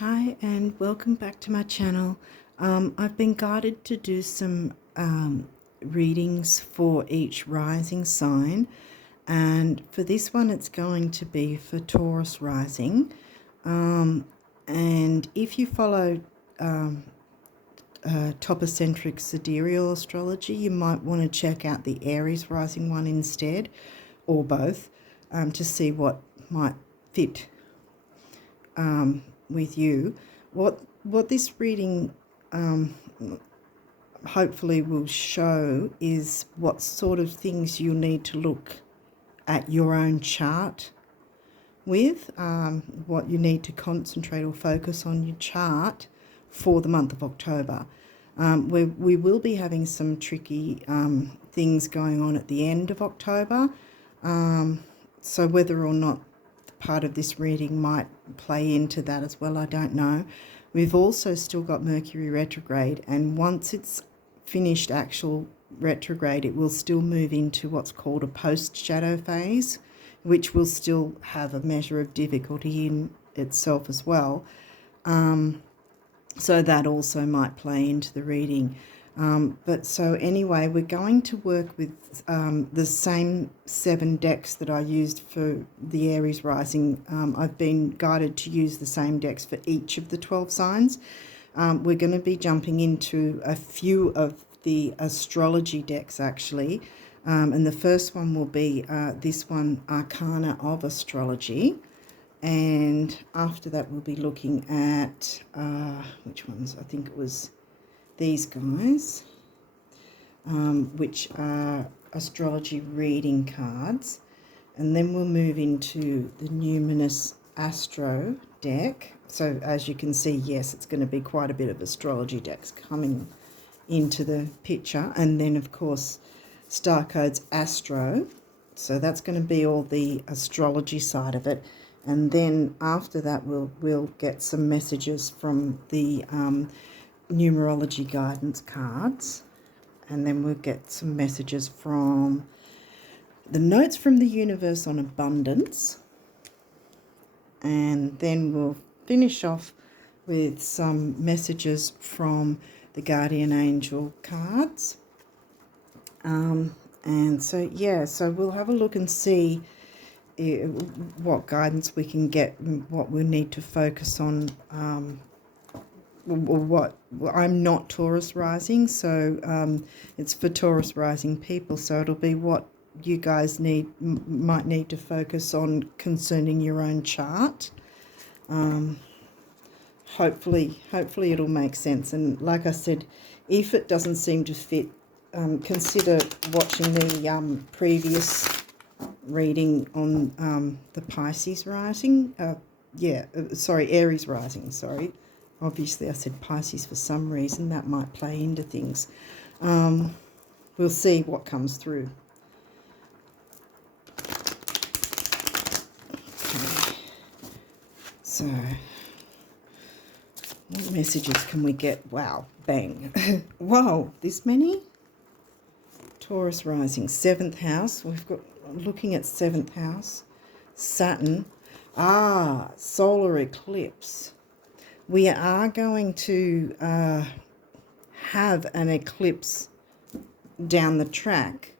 Hi and welcome back to my channel. I've been guided to do some readings for each rising sign, and for this one it's going to be for Taurus rising. And if you follow topocentric sidereal astrology, you might want to check out the Aries rising one instead, or both, to see what might fit with you. What this reading hopefully will show is what sort of things you need to look at your own chart with, what you need to concentrate or focus on your chart for the month of October. We will be having some tricky things going on at the end of October, so whether or not part of this reading might play into that as well, I don't know. We've also still got Mercury retrograde, and once it's finished actual retrograde, it will still move into what's called a post-shadow phase, which will still have a measure of difficulty in itself as well. So that also might play into the reading. But so anyway, we're going to work with the same 7 decks that I used for the Aries rising. I've been guided to use the same decks for each of the 12 signs. We're going to be jumping into a few of the astrology decks actually. And the first one will be this one, Arcana of Astrology. And after that we'll be looking at, which ones? I think it was these guys, which are astrology reading cards. And then we'll move into the Numinous Astro deck. So as you can see, yes, it's going to be quite a bit of astrology decks coming into the picture. And then, of course, Star Codes Astro. So that's going to be all the astrology side of it. And then after that, we'll get some messages from the numerology guidance cards, and then we'll get some messages from the notes from the universe on abundance, and then we'll finish off with some messages from the guardian angel cards. And so yeah, so we'll have a look and see what guidance we can get, what we need to focus on. I'm not Taurus rising, so it's for Taurus rising people, so it'll be what you guys might need to focus on concerning your own chart. Hopefully it'll make sense. And like I said, if it doesn't seem to fit, consider watching the previous reading on the Pisces rising. Aries rising, sorry. Obviously I said Pisces for some reason. That might play into things. We'll see what comes through. Okay. So what messages can we get? Wow, bang. Whoa, this many? Taurus rising, 7th house. We've got, looking at 7th house, Saturn. Solar eclipse. We are going to have an eclipse down the track,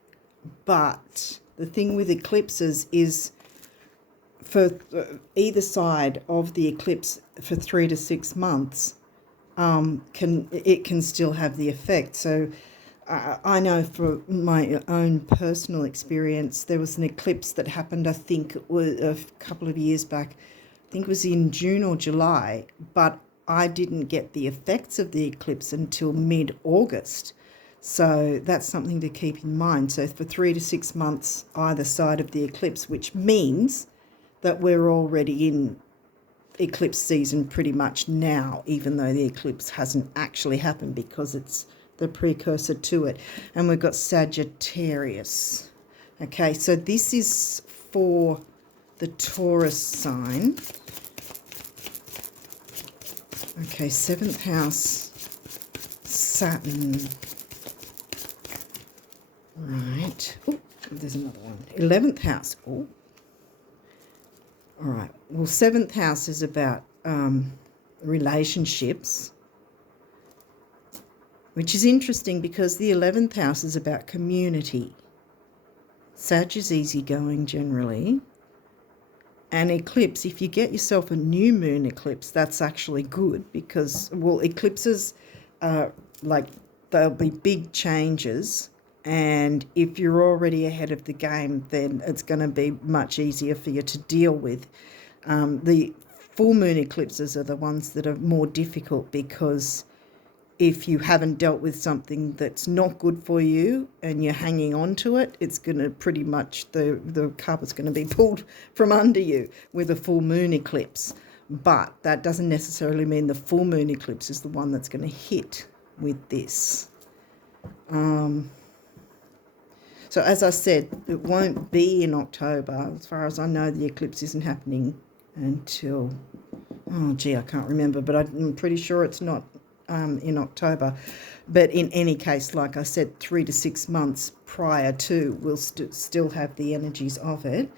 but the thing with eclipses is for either side of the eclipse for 3 to 6 months, it can still have the effect. So I know for my own personal experience, there was an eclipse that happened, I think it was a couple of years back. I think it was in June or July, but I didn't get the effects of the eclipse until mid-August. So that's something to keep in mind. So for 3 to 6 months either side of the eclipse, which means that we're already in eclipse season pretty much now, even though the eclipse hasn't actually happened, because it's the precursor to it. And we've got Sagittarius. Okay, so this is for the Taurus sign. Okay, 7th house, Saturn. Right. Oh, there's another one. 11th house. Oh. All right. Well, 7th house is about relationships, which is interesting because the 11th house is about community. Sag is easygoing generally. And eclipse, if you get yourself a new moon eclipse, that's actually good because, well, eclipses are like, there'll be big changes. And if you're already ahead of the game, then it's going to be much easier for you to deal with. The full moon eclipses are the ones that are more difficult because if you haven't dealt with something that's not good for you and you're hanging on to it, it's going to pretty much, the carpet's going to be pulled from under you with a full moon eclipse. But that doesn't necessarily mean the full moon eclipse is the one that's going to hit with this. So as I said, it won't be in October. As far as I know, the eclipse isn't happening until, oh gee, I can't remember, but I'm pretty sure it's not in October. But in any case, like I said, 3 to 6 months prior to, we'll still have the energies of it.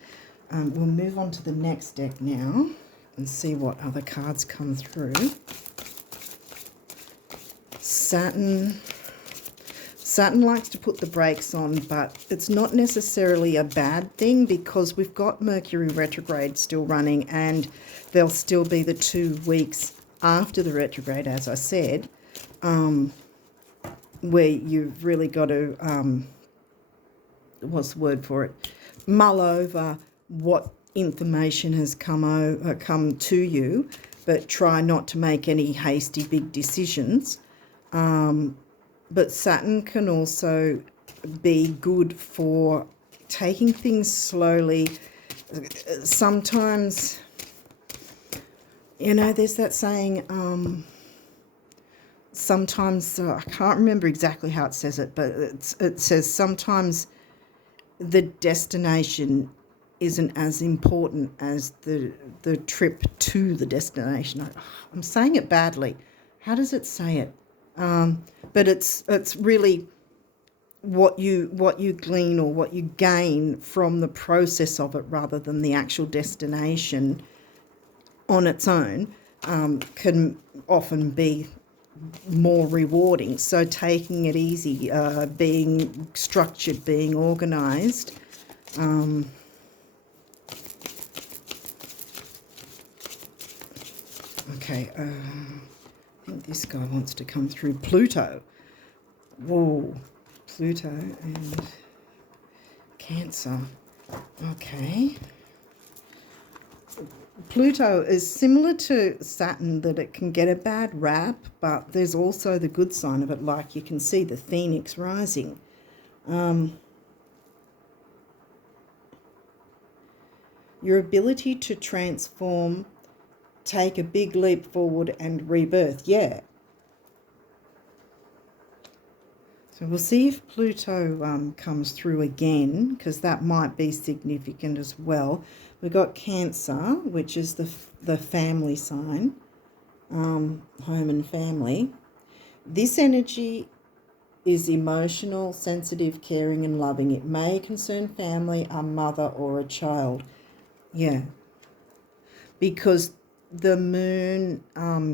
We'll move on to the next deck now and see what other cards come through. Saturn. Saturn likes to put the brakes on, but it's not necessarily a bad thing because we've got Mercury retrograde still running, and there'll still be the 2 weeks after the retrograde, as I said, where you've really got to, what's the word for it, mull over what information has come to you, but try not to make any hasty big decisions. But Saturn can also be good for taking things slowly. Sometimes, you know, there's that saying, sometimes, I can't remember exactly how it says it, but it says sometimes the destination isn't as important as the trip to the destination. I'm saying it badly. How does it say it? But it's really what you glean or what you gain from the process of it rather than the actual destination on its own can often be more rewarding. So taking it easy, being structured, being organised. Okay, I think this guy wants to come through. Pluto. Whoa, Pluto and Cancer. Okay. Pluto is similar to Saturn, that it can get a bad rap, but there's also the good side of it, like you can see the Phoenix rising. Your ability to transform, take a big leap forward and rebirth. Yeah. So we'll see if Pluto comes through again, because that might be significant as well. We've got Cancer, which is the family sign, home and family. This energy is emotional, sensitive, caring and loving. It may concern family, a mother or a child. Yeah. Because the moon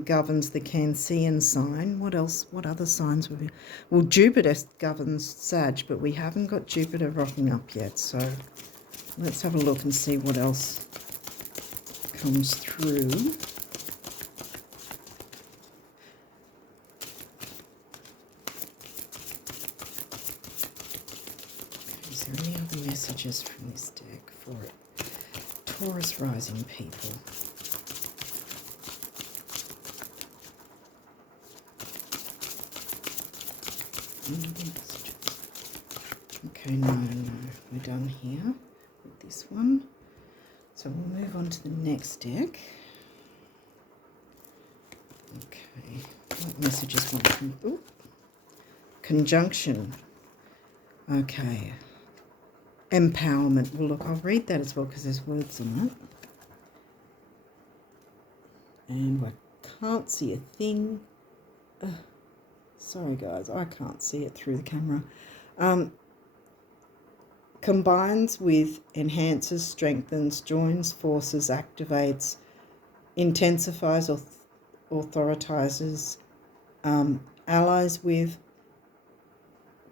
governs the Cancerian sign. What else? What other signs would we? Well, Jupiter governs Sag, but we haven't got Jupiter rocking up yet. So let's have a look and see what else comes through. Is there any other messages from this deck for it? Taurus rising people. Okay, no, we're done here with this one. So we'll move on to the next deck. Okay, what messages want to come? Ooh. Conjunction. Okay. Empowerment. Well, look, I'll read that as well because there's words on it. And I can't see a thing. Sorry, guys, I can't see it through the camera. Combines with, enhances, strengthens, joins forces, activates, intensifies authorizes, allies with,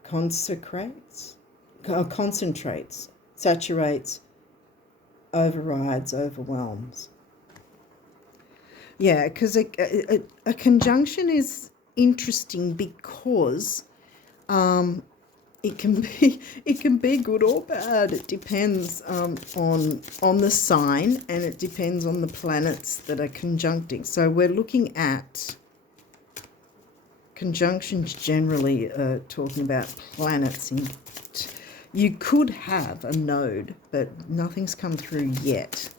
concentrates, saturates, overrides, overwhelms. Yeah, because a conjunction is interesting because it can be good or bad. It depends on the sign, and it depends on the planets that are conjuncting. So we're looking at conjunctions generally, talking about planets. You could have a node, but nothing's come through yet.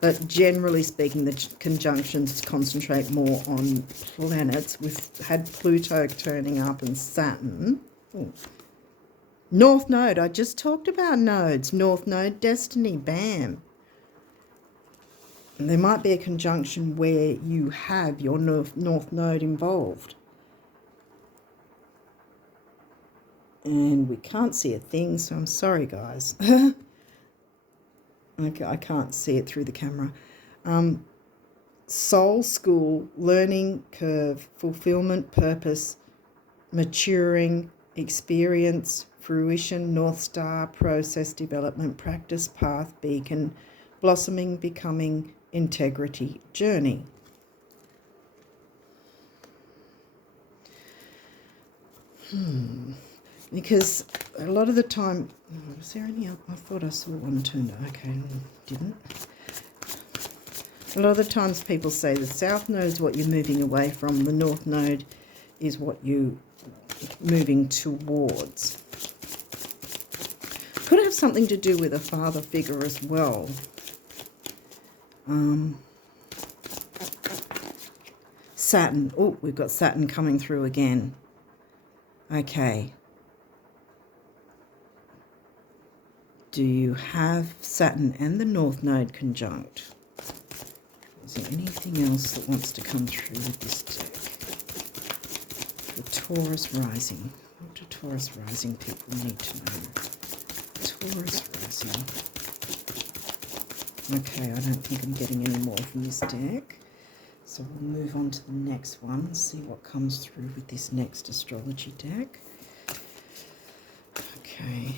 But generally speaking, the conjunctions concentrate more on planets. We've had Pluto turning up and Saturn. Ooh. North Node, I just talked about nodes. North Node, Destiny, bam. And there might be a conjunction where you have your North Node involved. And we can't see a thing, so I'm sorry, guys. Okay, I can't see it through the camera. Soul, school, learning curve, fulfillment, purpose, maturing, experience, fruition, North Star, process, development, practice, path, beacon, blossoming, becoming, integrity, journey. Because a lot of the time, was there any? I thought I saw one turned. Okay, didn't. A lot of the times people say the South Node is what you're moving away from, the North Node is what you're moving towards. Could have something to do with a father figure as well. Saturn. Oh, we've got Saturn coming through again. Okay. Do you have Saturn and the North Node conjunct? Is there anything else that wants to come through with this deck? The Taurus rising. What do Taurus rising people need to know? Taurus rising. Okay, I don't think I'm getting any more from this deck. So we'll move on to the next one and see what comes through with this next astrology deck. Okay.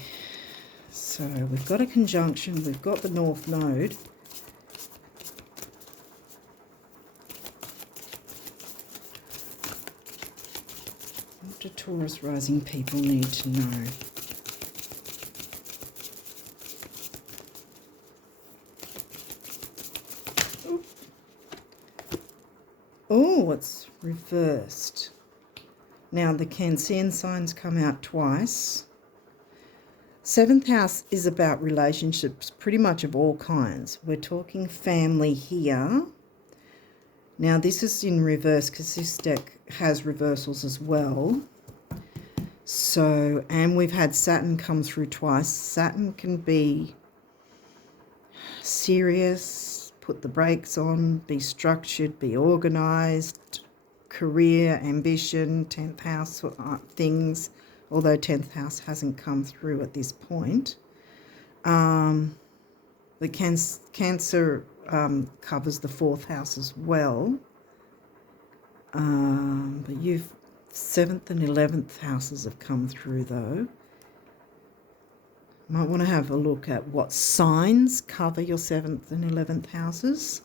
So we've got a conjunction, we've got the North Node. What do Taurus rising people need to know? Oh, it's reversed. Now the Cancerian signs come out twice. 7th house is about relationships, pretty much of all kinds. We're talking family here. Now this is in reverse because this deck has reversals as well. So, and we've had Saturn come through twice. Saturn can be serious, put the brakes on, be structured, be organised, career, ambition, 10th house things. Although 10th house hasn't come through at this point. The Cancer covers the 4th house as well. But 7th and 11th houses have come through though. Might want to have a look at what signs cover your 7th and 11th houses.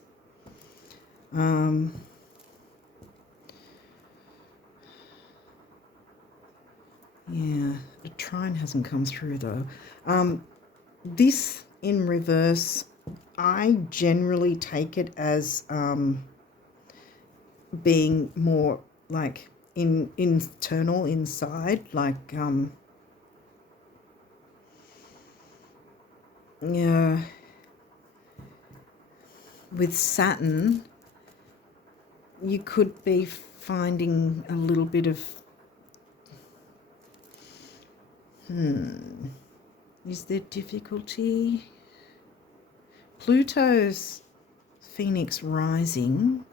Yeah, the trine hasn't come through though. This in reverse, I generally take it as being more like internal, inside, like yeah. With Saturn, you could be finding a little bit of is there difficulty? Pluto's Phoenix rising.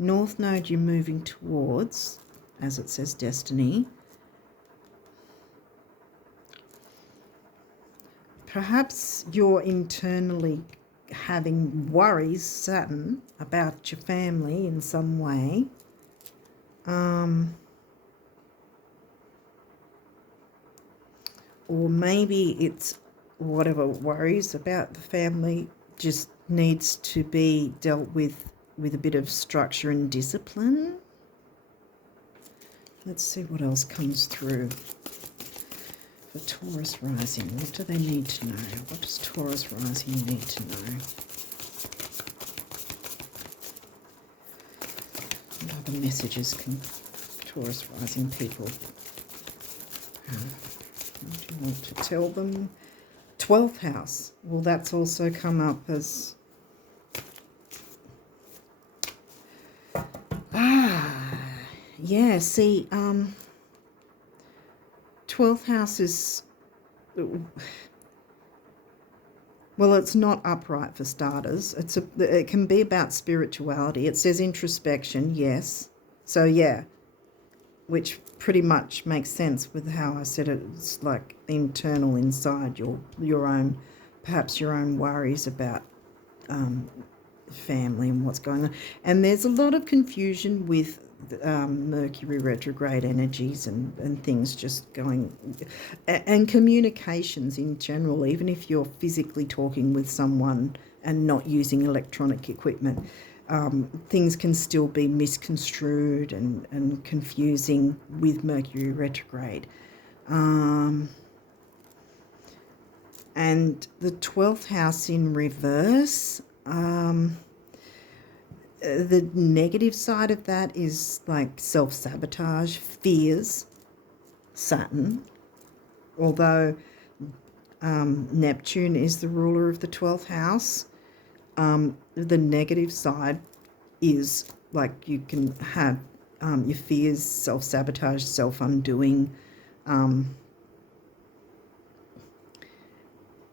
North Node you're moving towards, as it says, destiny. Perhaps you're internally having worries, Saturn, about your family in some way. Or maybe it's whatever worries about the family just needs to be dealt with a bit of structure and discipline. Let's see what else comes through for Taurus rising. What do they need to know? What does Taurus rising need to know? What other messages can Taurus rising people, what do you want to tell them? 12th house. Well, that's also come up as... yeah, see, 12th house is... well, it's not upright for starters. It can be about spirituality. It says introspection, yes. So, yeah, which pretty much makes sense with how I said it. It's like internal inside your own, perhaps your own worries about family and what's going on. And there's a lot of confusion with Mercury retrograde energies and things just going, and communications in general, even if you're physically talking with someone and not using electronic equipment. Things can still be misconstrued and confusing with Mercury retrograde. And the 12th house in reverse, the negative side of that is like self-sabotage, fears, Saturn, although Neptune is the ruler of the 12th house. The negative side is like you can have your fears, self-sabotage, self-undoing.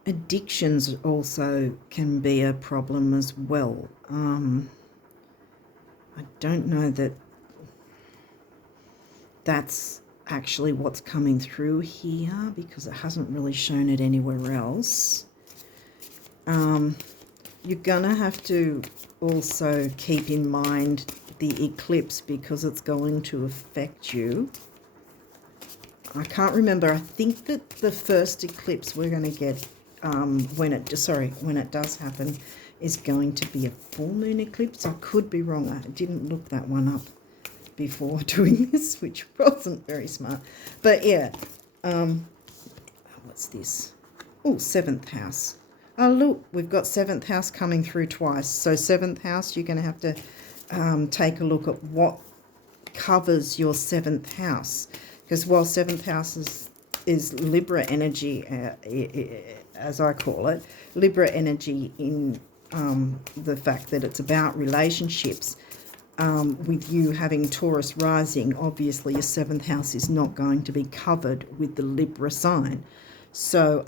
Addictions also can be a problem as well. I don't know that that's actually what's coming through here because it hasn't really shown it anywhere else. You're going to have to also keep in mind the eclipse because it's going to affect you. I can't remember. I think that the first eclipse we're going to get when it does happen is going to be a full moon eclipse. I could be wrong. I didn't look that one up before doing this, which wasn't very smart. But yeah, what's this? Oh, 7th house. Oh, look, we've got 7th house coming through twice. So 7th house, you're going to have to take a look at what covers your 7th house. Because while 7th house is Libra energy, as I call it, Libra energy in the fact that it's about relationships, with you having Taurus rising, obviously your 7th house is not going to be covered with the Libra sign. So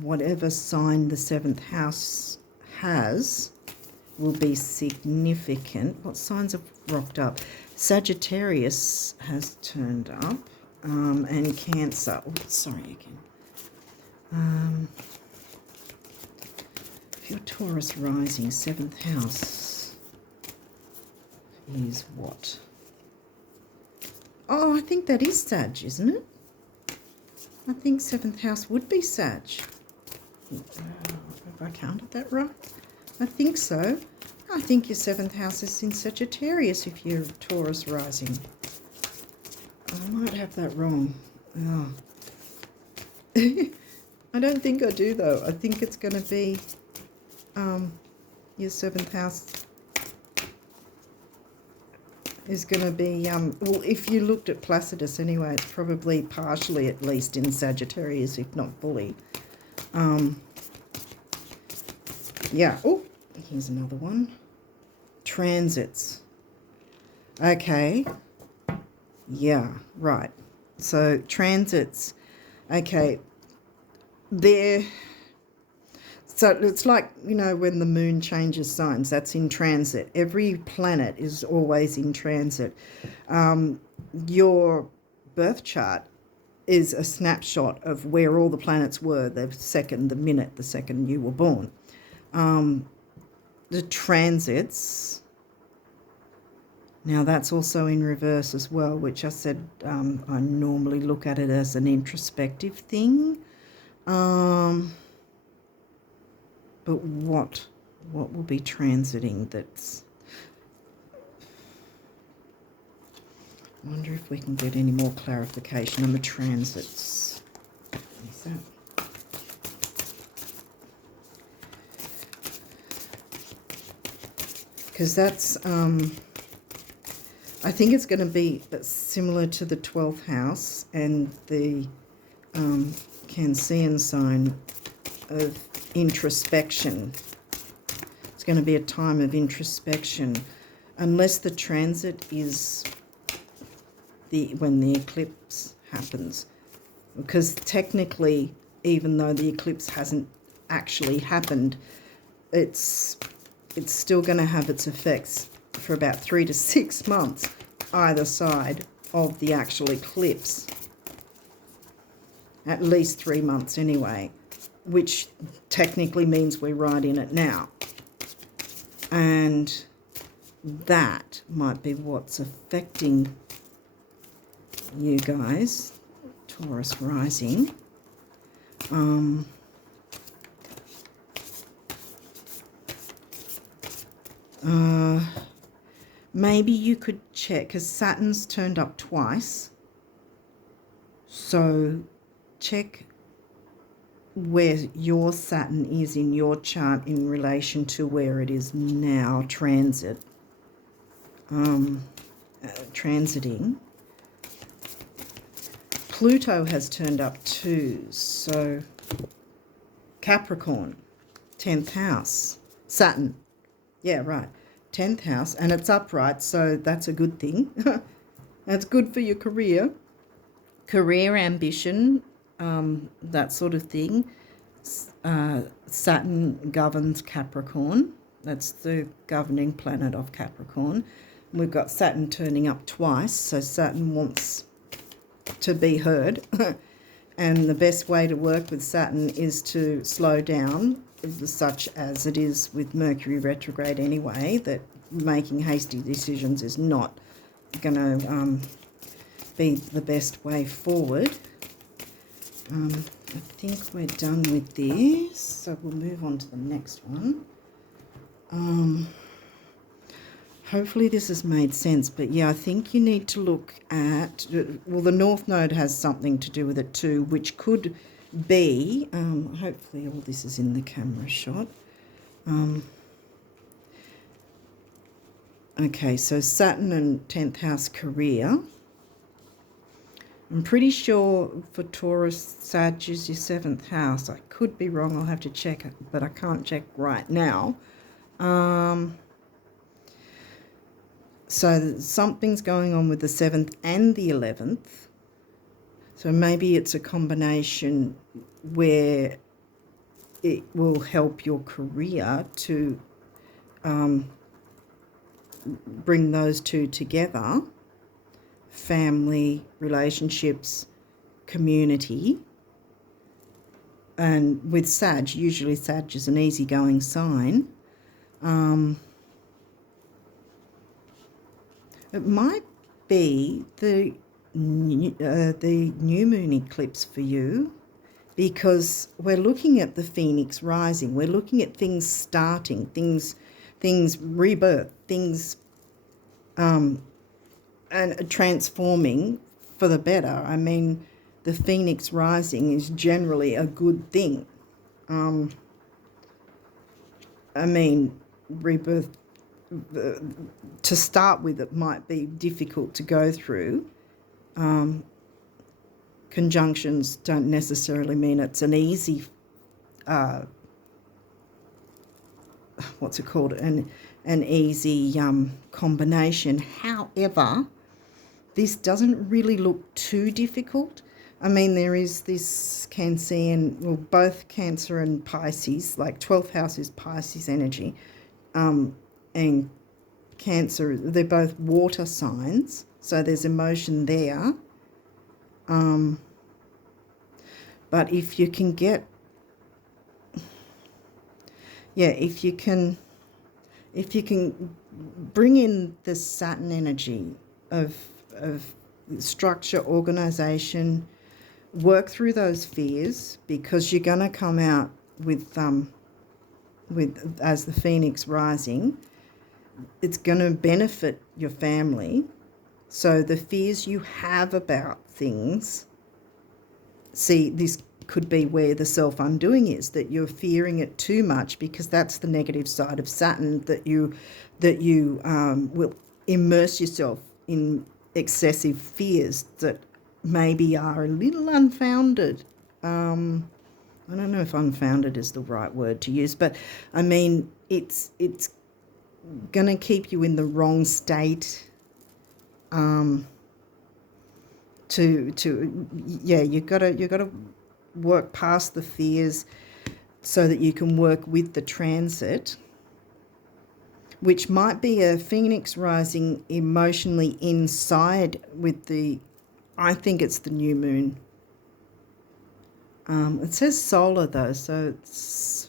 whatever sign the 7th house has will be significant. What signs have rocked up? Sagittarius has turned up, and Cancer. Oh, sorry again. If you're Taurus rising, 7th house is what? Oh, I think that is Sag, isn't it? I think 7th house would be Sag. Have I counted that right? I think so. I think your 7th house is in Sagittarius if you're Taurus rising. I might have that wrong. Oh. I don't think I do, though. I think it's going to be your 7th house is going to be, well, if you looked at Placidus anyway, it's probably partially at least in Sagittarius, if not fully. Yeah. Oh, here's another one. Transits. Okay. Yeah, right. So transits. Okay. So it's like, you know, when the moon changes signs, that's in transit. Every planet is always in transit. Your birth chart is a snapshot of where all the planets were the second you were born. The transits, now that's also in reverse as well, which I said I normally look at it as an introspective thing. But what will be transiting that's... I wonder if we can get any more clarification on the transits. Is that... because that's, I think it's going to be similar to the 12th house and the Cancerian sign of introspection. It's going to be a time of introspection, unless the transit is when the eclipse happens. Because technically, even though the eclipse hasn't actually happened, it's still going to have its effects for about 3 to 6 months either side of the actual eclipse. At least 3 months anyway, which technically means we're right in it now. And that might be what's affecting you guys, Taurus rising. Maybe you could check, because Saturn's turned up twice. So check where your Saturn is in your chart in relation to where it is now transiting. Pluto has turned up too, so Capricorn, 10th house, Saturn, yeah, right, 10th house, and it's upright, so that's a good thing. That's good for your career ambition, that sort of thing. Saturn governs Capricorn. That's the governing planet of Capricorn. We've got Saturn turning up twice, so Saturn wants to be heard. And the best way to work with Saturn is to slow down, such as it is with Mercury retrograde anyway, that making hasty decisions is not going to be the best way forward. I think we're done with this, so we'll move on to the next one. Hopefully this has made sense, but yeah, I think you need to look at, well, the North Node has something to do with it too, which could be, hopefully all this is in the camera shot. Okay, so Saturn and 10th house career. I'm pretty sure for Taurus, Sag is your 7th house. I could be wrong, I'll have to check it, but I can't check right now. So something's going on with the 7th and the 11th. So maybe it's a combination where it will help your career to bring those two together. Family, relationships, community. And with Sag, usually Sag is an easygoing sign. It might be the new moon eclipse for you, because we're looking at the Phoenix rising. We're looking at things starting, things rebirth, things and transforming for the better. I mean, the Phoenix rising is generally a good thing. I mean, rebirth, to start with, it might be difficult to go through. Conjunctions don't necessarily mean it's an easy, what's it called, an easy combination. However, this doesn't really look too difficult. I mean, there is this Cancerian, well, both Cancer and Pisces, like 12th house is Pisces energy, and Cancer, they're both water signs, so there's emotion there. But if you can get, yeah, if you can bring in the Saturn energy of structure, organization, work through those fears, because you're going to come out with as the Phoenix rising, it's going to benefit your family. So the fears you have about things, see, this could be where the self-undoing is, that you're fearing it too much, because that's the negative side of Saturn, that you will immerse yourself in excessive fears that maybe are a little unfounded. I don't know if unfounded is the right word to use, but I mean, it's going to keep you in the wrong state. You gotta work past the fears so that you can work with the transit, which might be a Phoenix rising emotionally inside with the, I think it's the new moon. It says solar though, so it's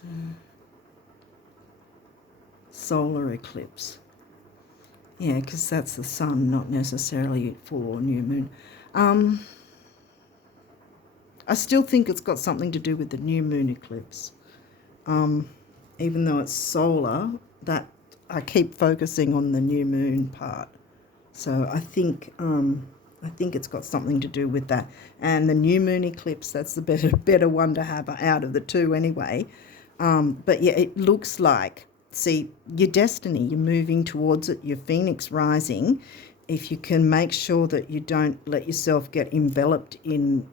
solar eclipse. Yeah, because that's the sun, not necessarily full or new moon. I still think it's got something to do with the new moon eclipse. Even though it's solar, that I keep focusing on the new moon part. So I think it's got something to do with that. And the new moon eclipse, that's the better one to have out of the two anyway. But yeah, it looks like, see, your destiny, you're moving towards it, your Phoenix rising. If you can make sure that you don't let yourself get enveloped in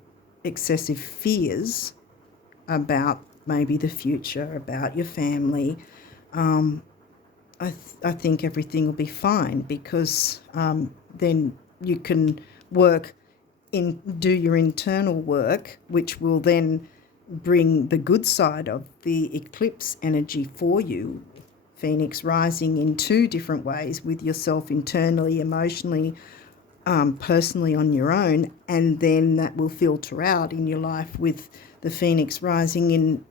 excessive fears about maybe the future, about your family, I think everything will be fine, because then you can do your internal work, which will then bring the good side of the eclipse energy for you, Phoenix rising, in two different ways, with yourself internally, emotionally, personally on your own, and then that will filter out in your life with the Phoenix rising in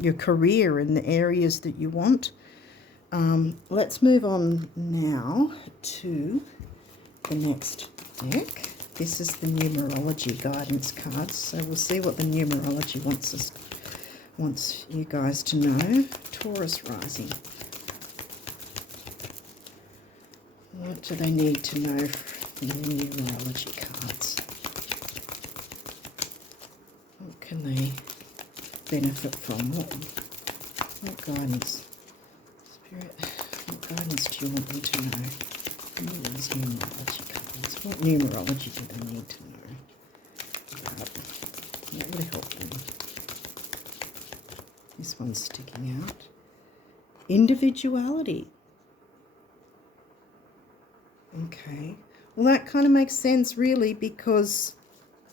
your career and the areas that you want. Let's move on now to the next deck. This is the numerology guidance cards, so we'll see what the numerology wants you guys to know. Taurus rising. What do they need to know from the numerology cards? What can they benefit from? What guidance? Spirit, what guidance do you want them to know? These numerology cards. What numerology do they need to know about? What would help them? This one's sticking out. Individuality. Okay. Well, that kind of makes sense, really, because,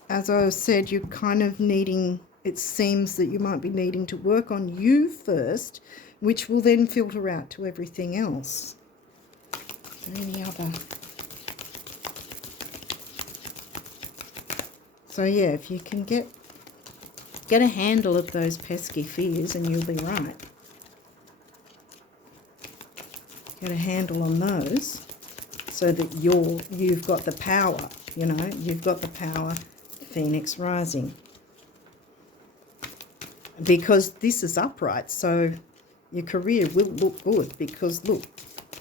as I said, you're kind of needing, it seems that you might be needing to work on you first, which will then filter out to everything else. Is there any other? So, yeah, if you can get a handle of those pesky fears, and you'll be right. Get a handle on those, so that you've got the power, you've got the power, Phoenix rising. Because this is upright, so your career will look good, because look,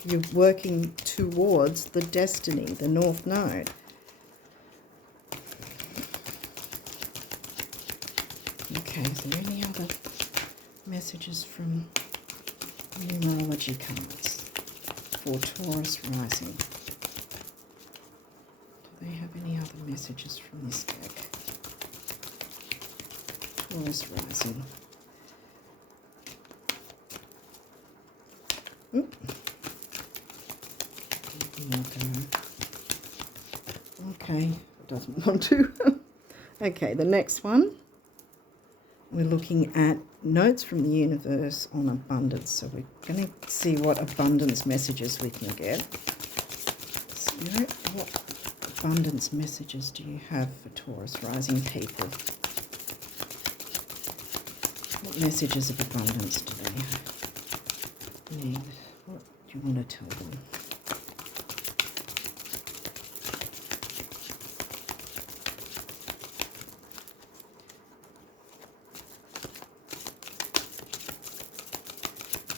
you're working towards the destiny, the North Node. Okay, is there any other messages from numerology cards for Taurus rising? Do they have any other messages from this deck? Taurus rising. Oop. Okay, it doesn't want to. Okay, the next one. We're looking at notes from the universe on abundance. So we're going to see what abundance messages we can get. Spirit, what abundance messages do you have for Taurus rising people? What messages of abundance do they need? What do you want to tell them?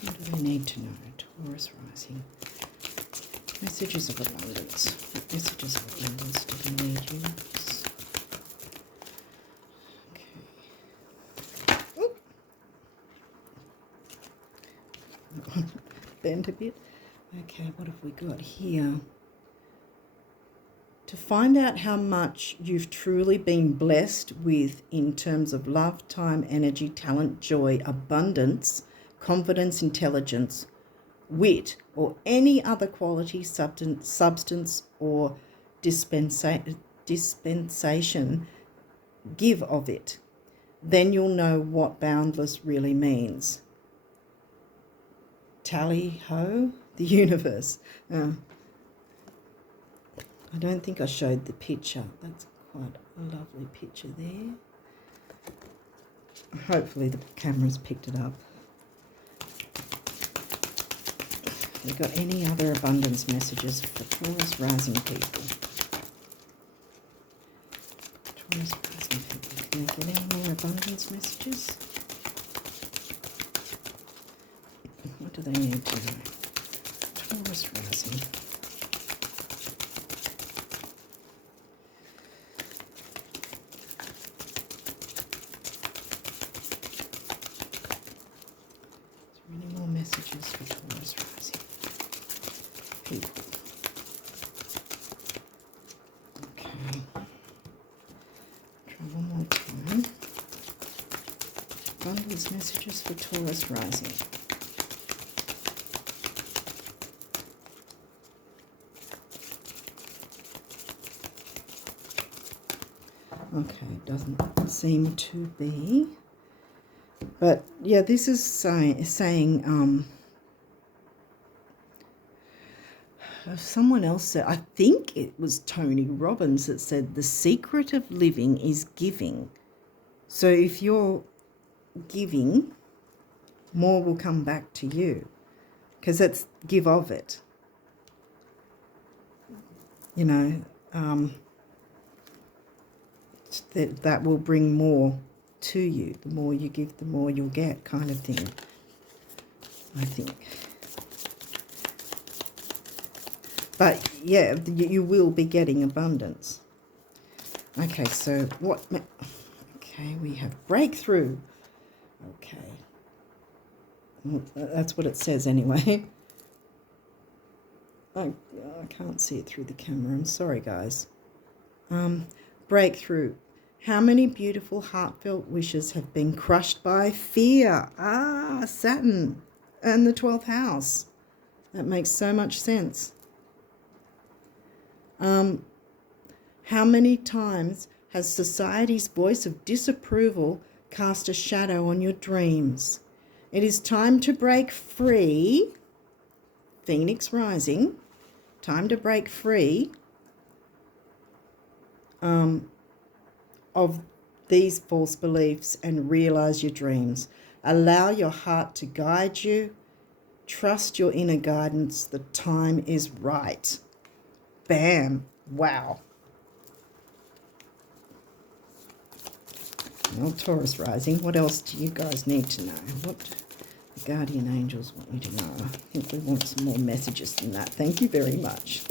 What do they need to know? Taurus rising. Messages of abundance. What messages of abundance do they need you? Okay. Bend a bit. Okay, what have we got here? To find out how much you've truly been blessed with in terms of love, time, energy, talent, joy, abundance, confidence, intelligence, wit, or any other quality, substance or dispensation, give of it. Then you'll know what boundless really means. Tally ho, the universe. I don't think I showed the picture. That's quite a lovely picture there. Hopefully the camera's picked it up. Have we got any other abundance messages for Taurus rising people? Taurus rising people. Can we get any more abundance messages? What do they need to know? Taurus rising. Is there any more messages for Taurus rising people? Okay. Try one more time. Abundance messages for Taurus rising. Okay, doesn't seem to be. But yeah, this is saying someone else said, I think it was Tony Robbins that said, the secret of living is giving. So if you're giving, more will come back to you, because that's give of it. You know, that will bring more to you. The more you give, the more you'll get, kind of thing, I think. But yeah, you will be getting abundance. Okay, so what? Okay, we have breakthrough. Okay, well, that's what it says anyway. I can't see it through the camera. I'm sorry, guys. Breakthrough. How many beautiful heartfelt wishes have been crushed by fear? Saturn and the 12th house. That makes so much sense. How many times has society's voice of disapproval cast a shadow on your dreams? It is time to break free. Phoenix rising. Time to break free of these false beliefs and realize your dreams. Allow your heart to guide you. Trust your inner guidance. The time is right. Bam. Wow. Well, Taurus rising, what else do you guys need to know? What the guardian angels want you to know? I think we want some more messages than that. Thank you very much.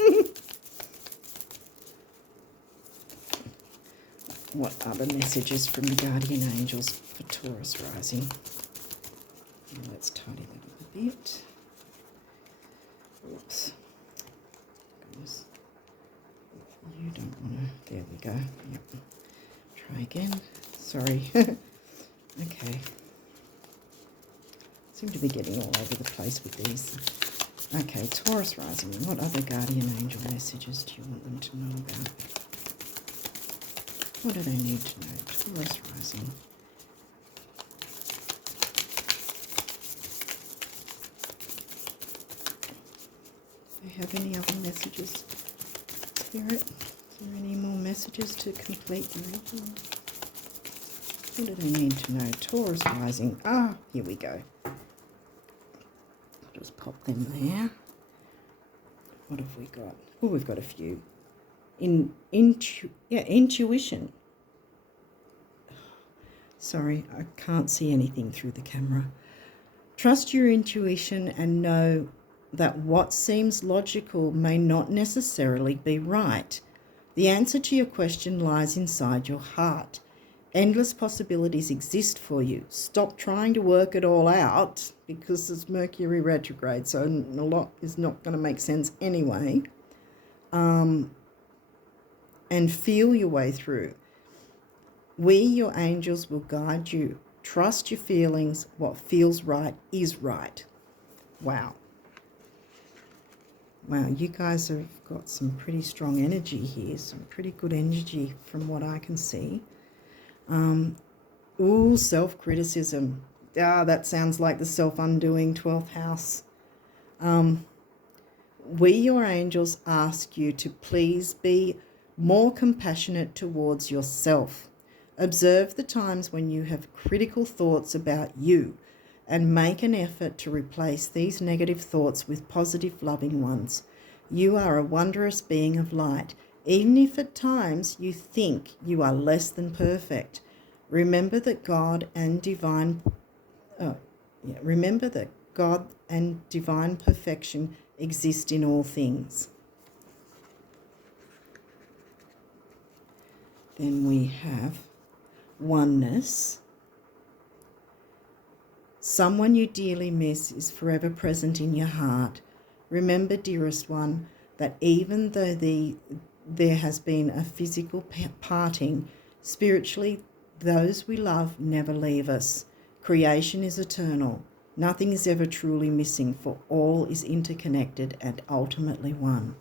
What other messages from the guardian angels for Taurus rising? Let's tidy that up a bit. Oops. Goodness. You don't want to... There we go. Yep. Try again. Sorry. Okay. Seem to be getting all over the place with these. Okay, Taurus rising. What other guardian angel messages do you want them to know about? What do they need to know? Taurus rising. Do you have any other messages, Spirit? Is there any more messages to complete the reading? What do they need to know? Taurus rising. Here we go. Just pop them there. What have we got? Oh, we've got a few. Intuition. Sorry, I can't see anything through the camera. Trust your intuition and know that what seems logical may not necessarily be right. The answer to your question lies inside your heart. Endless possibilities exist for you. Stop trying to work it all out because it's Mercury retrograde, so a lot is not going to make sense anyway. And feel your way through. We, your angels, will guide you. Trust your feelings. What feels right is right. Wow. Wow, you guys have got some pretty strong energy here, some pretty good energy from what I can see. Self-criticism. That sounds like the self-undoing 12th house. We, your angels, ask you to please be more compassionate towards yourself. Observe the times when you have critical thoughts about you and make an effort to replace these negative thoughts with positive, loving ones. You are a wondrous being of light, even if at times you think you are less than perfect. Remember that God and divine perfection exist in all things. Then we have oneness. Someone you dearly miss is forever present in your heart. Remember, dearest one, that even though there has been a physical parting, spiritually, those we love never leave us. Creation is eternal. Nothing is ever truly missing, for all is interconnected and ultimately one.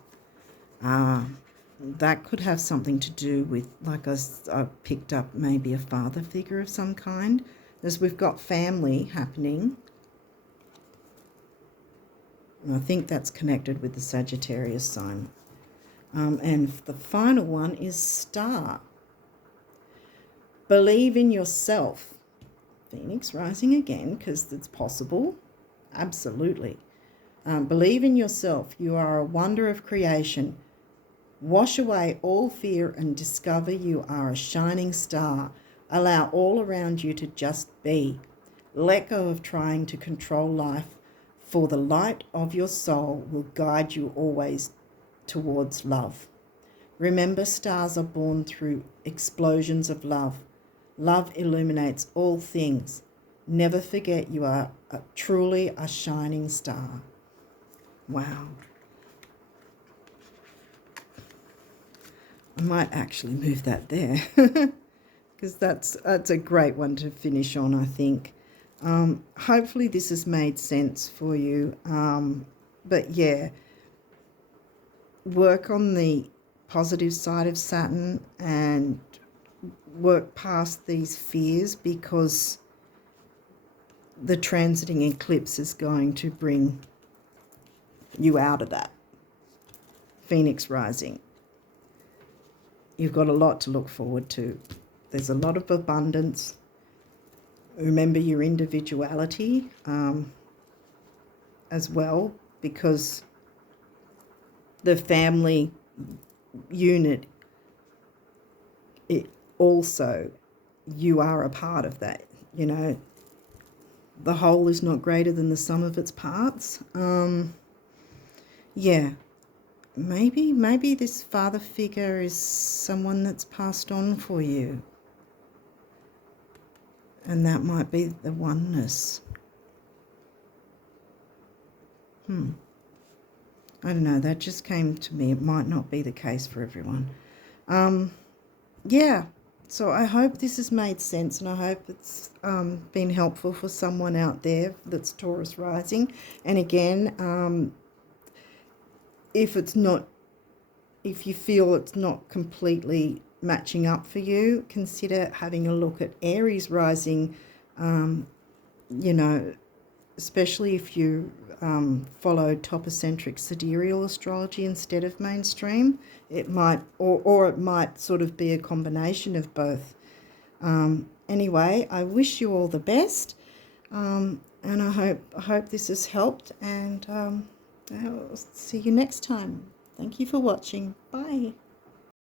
That could have something to do with, like I picked up maybe a father figure of some kind, as we've got family happening. And I think that's connected with the Sagittarius sign. And the final one is star. Believe in yourself. Phoenix rising again, because it's possible. Absolutely. Believe in yourself. You are a wonder of creation. Wash away all fear and discover you are a shining star. Allow all around you to just be. Let go of trying to control life, for the light of your soul will guide you always towards love. Remember, stars are born through explosions of love. Love illuminates all things. Never forget you are truly a shining star. Wow. I might actually move that there because that's a great one to finish on, I think. Hopefully this has made sense for you. But yeah, work on the positive side of Saturn and work past these fears, because the transiting eclipse is going to bring you out of that. Phoenix rising. You've got a lot to look forward to. There's a lot of abundance. Remember your individuality as well, because the family unit, it also, you are a part of that. You know, the whole is not greater than the sum of its parts. Yeah. Maybe this father figure is someone that's passed on for you. And that might be the oneness. I don't know, that just came to me. It might not be the case for everyone. Yeah, so I hope this has made sense, and I hope it's been helpful for someone out there that's Taurus rising. And again, if you feel it's not completely matching up for you, consider having a look at Aries rising, you know, especially if you follow topocentric sidereal astrology instead of mainstream. It might, or it might sort of be a combination of both. anyway, I wish you all the best, and I hope this has helped, and I'll see you next time. Thank you for watching. Bye.